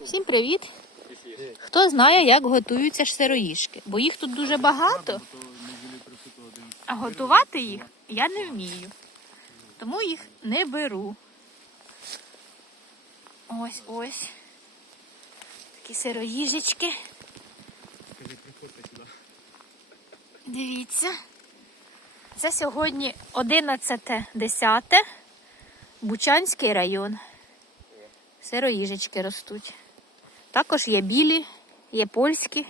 Всім привіт! Хто знає, як готуються ж сироїжки? Бо їх тут дуже багато, а готувати їх я не вмію. Тому їх не беру. Ось. Такі сироїжечки. Дивіться. Це сьогодні 11.10. Бучанський район. Сироїжечки ростуть. Також є білі, є польські.